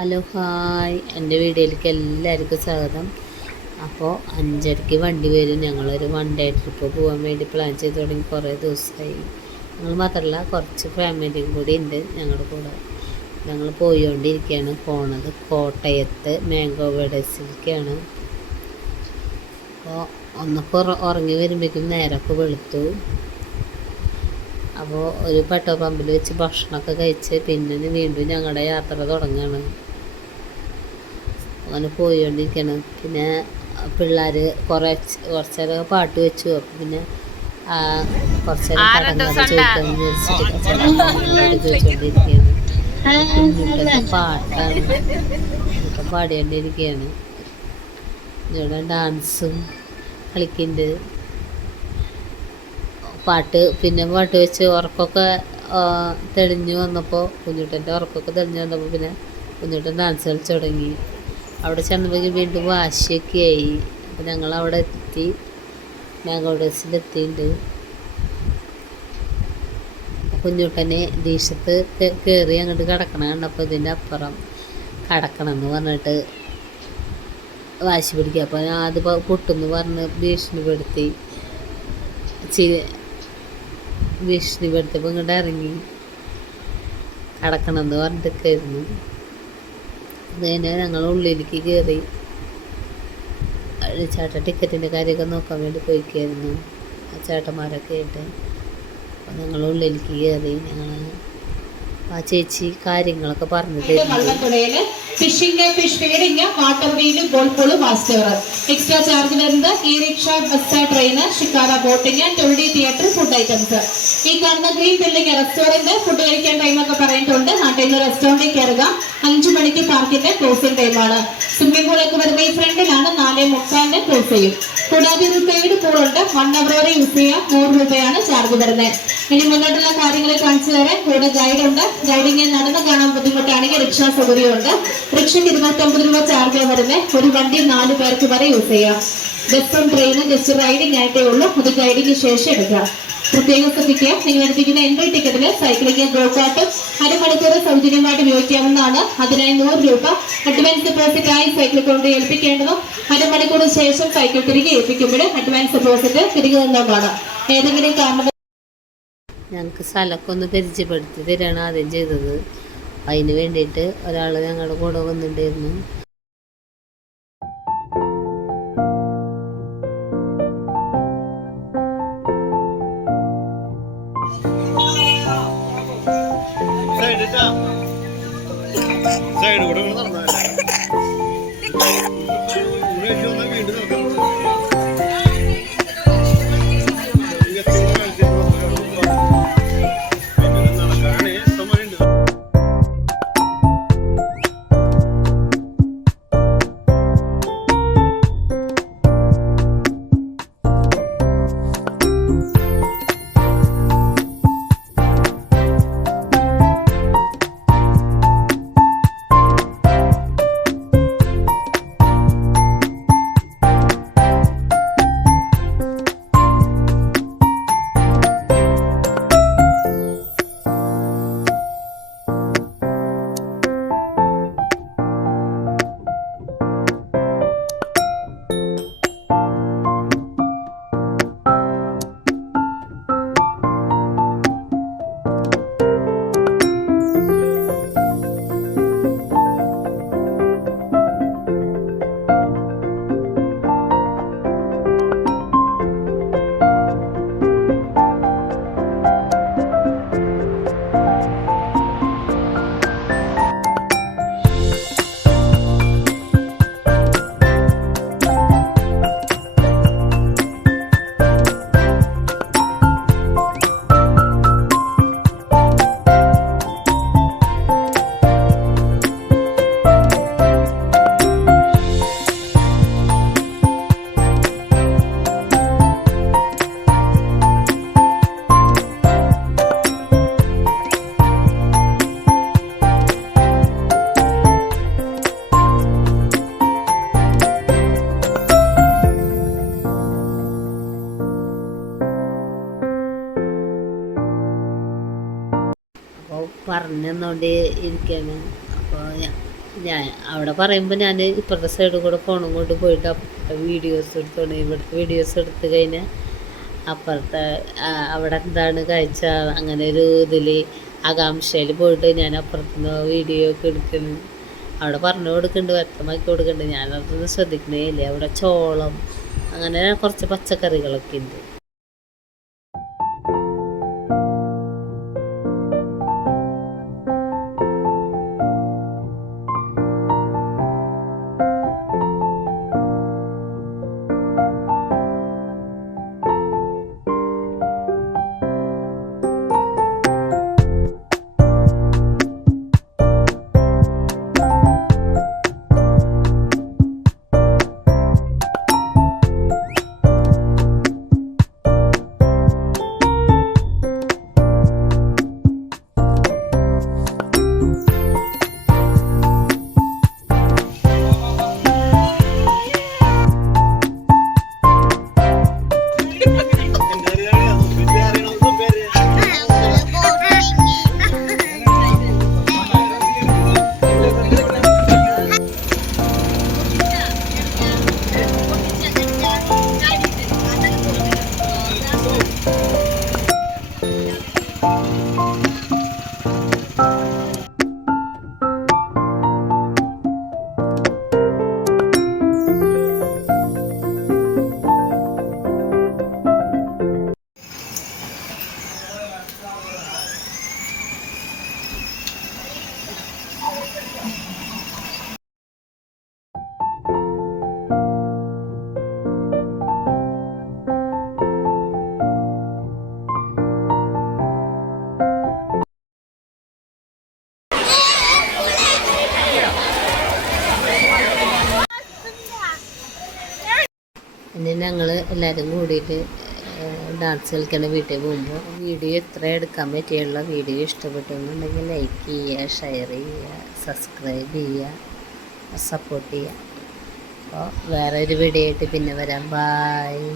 Hello hi, എൻ്റെ വീഡിയോയിലേക്ക് എല്ലാവർക്കും സ്വാഗതം. അപ്പോൾ 5:30 വണ്ടി വരും. ഞങ്ങളൊരു വൺ ഡേ ട്രിപ്പ് പോകാൻ വേണ്ടി പ്ലാൻ ചെയ്ത് തുടങ്ങി കുറേ ദിവസമായി. ഞങ്ങൾ മാത്രമല്ല, കുറച്ച് ഫാമിലിയും കൂടി ഉണ്ട് ഞങ്ങളുടെ കൂടെ. ഞങ്ങൾ പോയിക്കൊണ്ടിരിക്കുകയാണ്. പോണത് കോട്ടയത്ത് മാംഗോ വെഡേഴ്സിലേക്കാണ്. അപ്പോൾ ഒന്നൊക്കെ ഉറങ്ങി വരുമ്പോഴേക്കും നേരമൊക്കെ വെളുത്തു. അപ്പോൾ ഒരു പെട്രോൾ പമ്പിൽ വെച്ച് ഭക്ഷണമൊക്കെ കഴിച്ച് പിന്നെ വീണ്ടും ഞങ്ങളുടെ യാത്ര തുടങ്ങുകയാണ്. അങ്ങനെ പോയിക്കൊണ്ടിരിക്കുകയാണ്. പിന്നെ പിള്ളേർ കുറച്ചേരം പാട്ട് വെച്ചു. അപ്പം പിന്നെ കുറച്ചേരം കടങ്കഥ ചോദിക്കാമെന്ന് വിചാരിച്ചിട്ട് ചോദിച്ചുകൊണ്ടിരിക്കുകയാണ്. പാട്ടാണ് ഇപ്പം പാടിക്കൊണ്ടിരിക്കുകയാണ്. ഇവിടെ ഡാൻസും കളിക്കുന്നുണ്ട്. പിന്നെ പാട്ട് വെച്ച് ഉറക്കമൊക്കെ തെളിഞ്ഞു വന്നപ്പോൾ കുഞ്ഞുട്ടൻ്റെ ഉറക്കമൊക്കെ തെളിഞ്ഞു വന്നപ്പോൾ പിന്നെ കുഞ്ഞുട്ടൻ ഡാൻസ് കളിച്ച് തുടങ്ങി. അവിടെ ചെന്നപ്പോൾ വീണ്ടും വാശിയൊക്കെ ആയി. അപ്പോൾ ഞങ്ങൾ അവിടെ എത്തി, മാംഗോ ഡേഴ്സിലെത്തിയിട്ടുണ്ട്. കുഞ്ഞുട്ടനെ ദേശത്ത് കയറി അങ്ങോട്ട് കിടക്കണം കണ്ടപ്പോൾ ഇതിൻ്റെ അപ്പുറം കിടക്കണം എന്ന് പറഞ്ഞിട്ട് വാശി പിടിക്കുക. അപ്പോൾ ഞാൻ അത് പൊട്ടെന്ന് പറഞ്ഞ് ഭീഷണിപ്പെടുത്തിയപ്പോൾ ഇങ്ങോട്ട് ഇറങ്ങി കിടക്കണമെന്ന് പറഞ്ഞിട്ടൊക്കെയായിരുന്നു. അതുകഴിഞ്ഞാൽ ഞങ്ങൾ ഉള്ളിലേക്ക് കയറി ചേട്ടൻ ടിക്കറ്റിൻ്റെ കാര്യമൊക്കെ നോക്കാൻ വേണ്ടി പോയിക്കായിരുന്നു ആ ചേട്ടന്മാരൊക്കെ ആയിട്ട്. അപ്പോൾ ഞങ്ങൾ ഉള്ളിലേക്ക് കയറി. ഞങ്ങൾ ആ ചേച്ചി കാര്യങ്ങളൊക്കെ പറഞ്ഞു തരുന്നു. Fishing, fish feeding, water wheel, ഗോൾഫോള്, മാസ്റ്റർ. എക്സ്ട്രാ ചാർജ് വരുന്നത് ഈ rickshaw, bus, train, shikara boating, 20 theatre, food items. ഈ കാണുന്ന ഗ്രീൻ ബിൽഡിംഗ് റെസ്റ്റോറന്റ്. ഫുഡ് കഴിക്കാൻ ടൈമൊക്കെ പറഞ്ഞിട്ടുണ്ട്. ആ ടൈമിൽ റെസ്റ്റോറന്റിൽ കയറുക. 5 മണിക്ക് പാർക്കിന്റെ ക്ലോസിംഗ് ടൈമാണ്. സ്വിമ്മിംഗ് പൂളൊക്കെ വരുമ്പോൾ ഈ ഫ്രണ്ടിലാണ്. 4:30 ക്ലോസ് ചെയ്യും. കൂടാതെ ഒരു പെയ്ഡ് പൂളുണ്ട്. 1 അവർ വരെ യൂസ് ചെയ്യാം. 100 രൂപയാണ് ചാർജ് വരുന്നത്. ഇനി മുന്നോട്ടുള്ള കാര്യങ്ങൾ കാണിച്ചു തരാൻ കൂടെ ഗൈഡുണ്ട്. ഗൈഡിങ് നടന്ന് കാണാൻ ബുദ്ധിമുട്ടാണെങ്കിൽ റിക്ഷാ സൗകര്യമുണ്ട്. റിക്ഷയ്ക്ക് 29 രൂപ ചാർജ് വരുന്നത്. ഒരു വണ്ടി 4 പേർക്ക് വരെ യൂസ് ചെയ്യാം. ബസ്സും ട്രെയിനും ജസ്റ്റ് റൈഡിംഗ് ആയിട്ടേ ഉള്ളൂ. അത് ഗൈഡിന് ശേഷം എടുക്കാം. പ്രത്യേകം ശ്രദ്ധിക്കുക, നിങ്ങൾ എടുത്തിരിക്കുന്ന എൻട്രി ടിക്കറ്റിൽ സൈക്ലിംഗ്, ഗോകാർട്ട് 1/2 മണിക്കൂർ സൗജന്യമായിട്ട് ഉപയോഗിക്കാവുന്നതാണ്. അതിനായി 100 രൂപ അഡ്വാൻസ് ഡെപ്പോസിറ്റ് ആയി സൈക്കിൾ കൊണ്ട് ഏൽപ്പിക്കേണ്ടതും 1/2 മണിക്കൂർ ശേഷം സൈക്കിൾ തിരികെ ഏൽപ്പിക്കുമ്പോൾ അഡ്വാൻസ് ഡെപ്പോസിറ്റ് തിരികെ തന്നതാണ്. ഏതെങ്കിലും കാരണം ഞങ്ങൾക്ക് സ്ഥലമൊക്കെ ഒന്ന് പരിചയപ്പെടുത്തി തരാണ് ആദ്യം ചെയ്തത്. അതിന് വേണ്ടിയിട്ട് ഒരാൾ ഞങ്ങളുടെ കൂടെ വന്നിട്ടുണ്ടായിരുന്നു. പറഞ്ഞു തന്നുകൊണ്ട് ഇരിക്കുകയാണ്. അപ്പോൾ ഞാൻ അവിടെ പറയുമ്പോൾ ഞാൻ ഇപ്പുറത്തെ സൈഡിൽ കൂടെ ഫോണും കൊണ്ട് പോയിട്ട് അപ്പുറത്തെ വീഡിയോസ് എടുത്തോണ്ട് ഇവിടുത്തെ വീഡിയോസ് എടുത്ത് കഴിഞ്ഞാൽ അപ്പുറത്തെ അവിടെ എന്താണ് കാഴ്ച അങ്ങനെ ഒരു ഇതിൽ ആകാംക്ഷയിൽ പോയിട്ട് ഞാൻ അപ്പുറത്തുനിന്ന് വീഡിയോ ഒക്കെ എടുക്കുന്നു. അവിടെ പറഞ്ഞു കൊടുക്കുന്നുണ്ട്, വ്യക്തമാക്കി കൊടുക്കുന്നുണ്ട്. ഞാനതൊന്നും ശ്രദ്ധിക്കണേ ഇല്ല. അവിടെ ചോളം അങ്ങനെ കുറച്ച് പച്ചക്കറികളൊക്കെ ഉണ്ട്. പിന്നെ ഞങ്ങൾ എല്ലാവരും കൂടിയിട്ട് ഡാൻസ് കളിക്കണ വീട്ടിൽ പോകുമ്പോൾ വീഡിയോ എത്ര എടുക്കാൻ പറ്റിയുള്ള വീഡിയോ ഇഷ്ടപ്പെട്ടെന്നുണ്ടെങ്കിൽ ലൈക്ക് ചെയ്യുക, ഷെയർ ചെയ്യുക, സബ്സ്ക്രൈബ് ചെയ്യുക, സപ്പോർട്ട് ചെയ്യുക. അപ്പോൾ വേറെ ഒരു വീഡിയോ ആയിട്ട് പിന്നെ വരാം. ബായ്.